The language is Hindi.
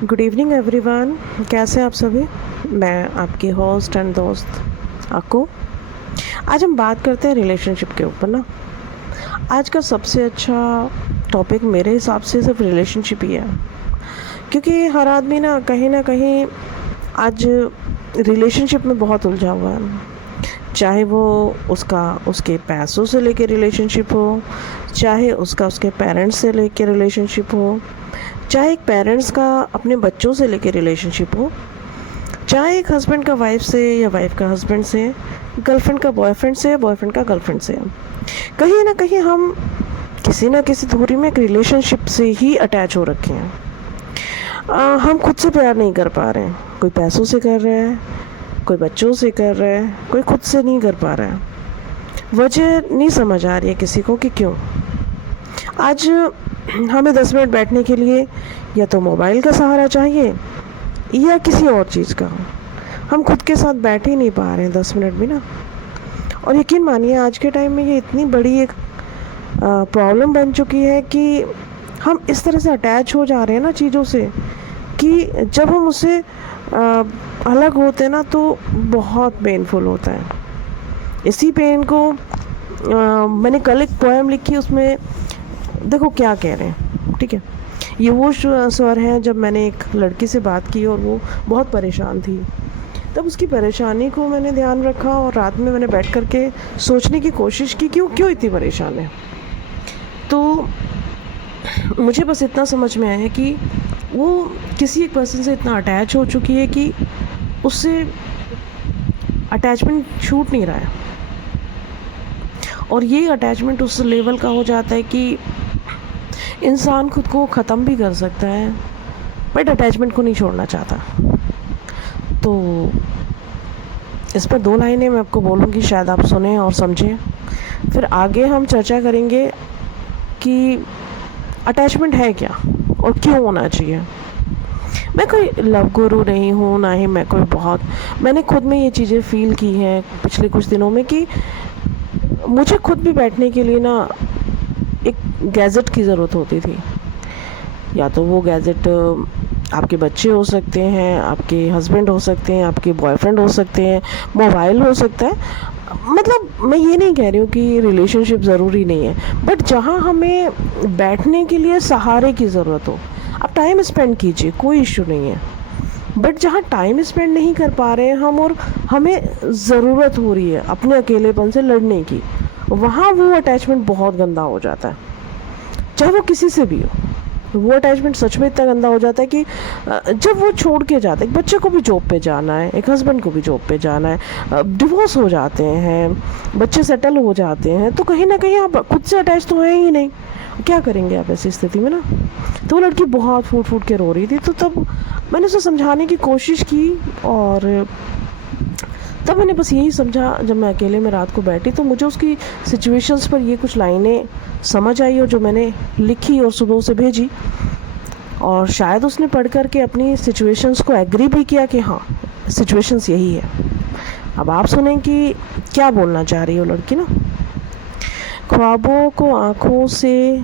Good evening everyone. कैसे हैं आप सभी? मैं आपकी होस्ट एंड दोस्त अक्कू। आज हम बात करते हैं रिलेशनशिप के ऊपर ना। आज का सबसे अच्छा टॉपिक मेरे हिसाब से सिर्फ रिलेशनशिप ही है, क्योंकि हर आदमी ना कहीं आज रिलेशनशिप में बहुत उलझा हुआ है। चाहे वो उसके पैसों से लेके रिलेशनशिप हो, चाहे उसके पेरेंट्स से लेके रिलेशनशिप हो, चाहे एक पेरेंट्स का अपने बच्चों से लेके रिलेशनशिप हो, चाहे एक हस्बैंड का वाइफ से या वाइफ का हस्बैंड से, गर्लफ्रेंड का बॉयफ्रेंड से, बॉयफ्रेंड का गर्लफ्रेंड से। कहीं ना कहीं हम किसी ना किसी दूरी में एक रिलेशनशिप से ही अटैच हो रखे हैं। हम खुद से प्यार नहीं कर पा रहे हैं। कोई पैसों से कर रहा है, कोई बच्चों से कर रहा है, कोई खुद से नहीं कर पा रहा है। वजह नहीं समझ आ रही है किसी को कि क्यों। आज हमें 10 मिनट बैठने के लिए या तो मोबाइल का सहारा चाहिए या किसी और चीज़ का। हम खुद के साथ बैठ ही नहीं पा रहे हैं 10 मिनट भी ना। और यकीन मानिए आज के टाइम में ये इतनी बड़ी एक प्रॉब्लम बन चुकी है कि हम इस तरह से अटैच हो जा रहे हैं ना चीज़ों से कि जब हम उससे अलग होते हैं ना तो बहुत पेनफुल होता है। इसी पेन को मैंने कल एक पोएम लिखी, उसमें देखो क्या कह रहे हैं, ठीक है। ये वो स्वर हैं जब मैंने एक लड़की से बात की और वो बहुत परेशान थी। तब उसकी परेशानी को मैंने ध्यान रखा और रात में मैंने बैठ कर के सोचने की कोशिश की कि वो क्यों इतनी परेशान है। तो मुझे बस इतना समझ में आया कि वो किसी एक पर्सन से इतना अटैच हो चुकी है कि उससे अटैचमेंट छूट नहीं रहा है। और ये अटैचमेंट उस लेवल का हो जाता है कि इंसान खुद को ख़त्म भी कर सकता है, बट अटैचमेंट को नहीं छोड़ना चाहता। तो इस पर 2 लाइनें मैं आपको बोलूँगी, शायद आप सुने और समझें। फिर आगे हम चर्चा करेंगे कि अटैचमेंट है क्या और क्यों होना चाहिए। मैं कोई लव गुरु नहीं हूँ, ना ही मैंने खुद में ये चीज़ें फील की हैं पिछले कुछ दिनों में कि मुझे खुद भी बैठने के लिए ना एक गैजेट की ज़रूरत होती थी। या तो वो गैजेट आपके बच्चे हो सकते हैं, आपके हस्बैंड हो सकते हैं, आपके बॉयफ्रेंड हो सकते हैं, मोबाइल हो सकता है। मतलब मैं ये नहीं कह रही हूँ कि रिलेशनशिप ज़रूरी नहीं है, बट जहाँ हमें बैठने के लिए सहारे की ज़रूरत हो, आप टाइम स्पेंड कीजिए, कोई इशू नहीं है। बट जहाँ टाइम स्पेंड नहीं कर पा रहे हैं हम और हमें ज़रूरत हो रही है अपने अकेलेपन से लड़ने की, वहाँ वो अटैचमेंट बहुत गंदा हो जाता है, चाहे वो किसी से भी हो। वो अटैचमेंट सच में इतना गंदा हो जाता है कि जब वो छोड़ के जाता है, एक बच्चे को भी जॉब पे जाना है, एक हस्बैंड को भी जॉब पे जाना है, डिवोर्स हो जाते हैं, बच्चे सेटल हो जाते हैं, तो कहीं ना कहीं आप खुद से अटैच तो हैं ही नहीं। क्या करेंगे आप ऐसी स्थिति में ना। तो वो लड़की बहुत फूट फूट के रो रही थी। तो तब मैंने उसे समझाने की कोशिश की और तब मैंने बस यही समझा, जब मैं अकेले में रात को बैठी तो मुझे उसकी सिचुएशंस पर ये कुछ लाइनें समझ आई और जो मैंने लिखी और सुबह उसे भेजी, और शायद उसने पढ़ कर के अपनी सिचुएशंस को एग्री भी किया कि हाँ सिचुएशंस यही है। अब आप सुने कि क्या बोलना चाह रही है वो लड़की ना। ख्वाबों को आँखों से